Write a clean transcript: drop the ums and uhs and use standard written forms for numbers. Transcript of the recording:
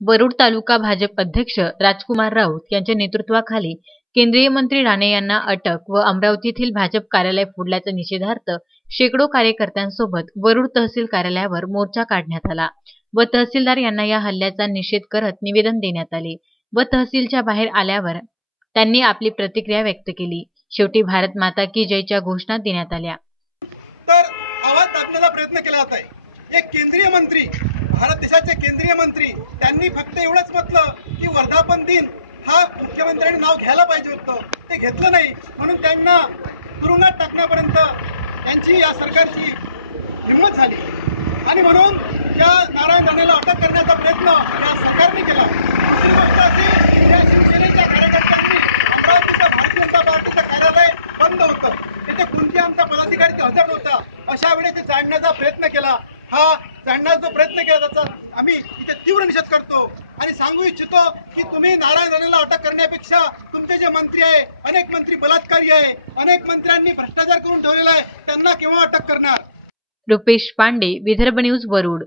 वरुड तालुका भाजप अध्यक्ष राजकुमार राऊत यांच्या नेतृत्वाखाली केंद्रीय मंत्री राणे यांना अटक व अमरावतीतील भाजप कार्यालय फोडल्याच्या निषेधार्थ शेकडो कार्यकर्त्यांसोबत वरुड तहसील कार्यालयावर मोर्चा काढण्यात आला व तहसीलदार यांना या हल्ल्याचा निषेध करत निवेदन देण्यात आले व तहसीलच्या बाहेर आल्यावर त्यांनी आपली प्रतिक्रिया व्यक्त केली। शेवटी भारत माता की जयच्या घोषणा देण्यात आल्या। तर आवाज दाबण्याचा प्रयत्न केला जात आहे। एक केंद्रीय मंत्री, भारत देशाचे केंद्रीय मंत्री, त्यांनी फक्त एवढंच म्हटलं की वर्धापन दिन हा मुख्यमंत्र्यांनी नाव घ्यायला पाहिजे होतं, ते घेतलं नाही म्हणून त्यांना तुरुंगात टाकण्यापर्यंत त्यांची या सरकारची हिंमत झाली आणि म्हणून या नारायण राणेला अटक करण्याचा प्रयत्न या सरकारने केला। दुसरी गोष्ट अशी, या शिवसेनेच्या कार्यकर्त्यांनी अमरावतीचं भारतीय जनता पार्टीचं कार्यालय बंद होतं, तिथे कोणती आमचा पदाधिकारी हजर नव्हता, अशा वेळेस ते जाणण्याचा प्रयत्न केला। हा जाणण्याचा जो प्रयत्न केला त्याचा आम्ही इथे तीव्र निषेध करतो आणि सांगू इच्छितो की तुम्ही नारायण राणेला अटक करण्यापेक्षा तुमचे जे मंत्री आहे, अनेक मंत्री बलात्कारी आहे, अनेक मंत्र्यांनी भ्रष्टाचार करून ठेवलेला आहे, त्यांना केव्हा अटक करणार। रुपेश पांडे, विदर्भ न्यूज, वरुड।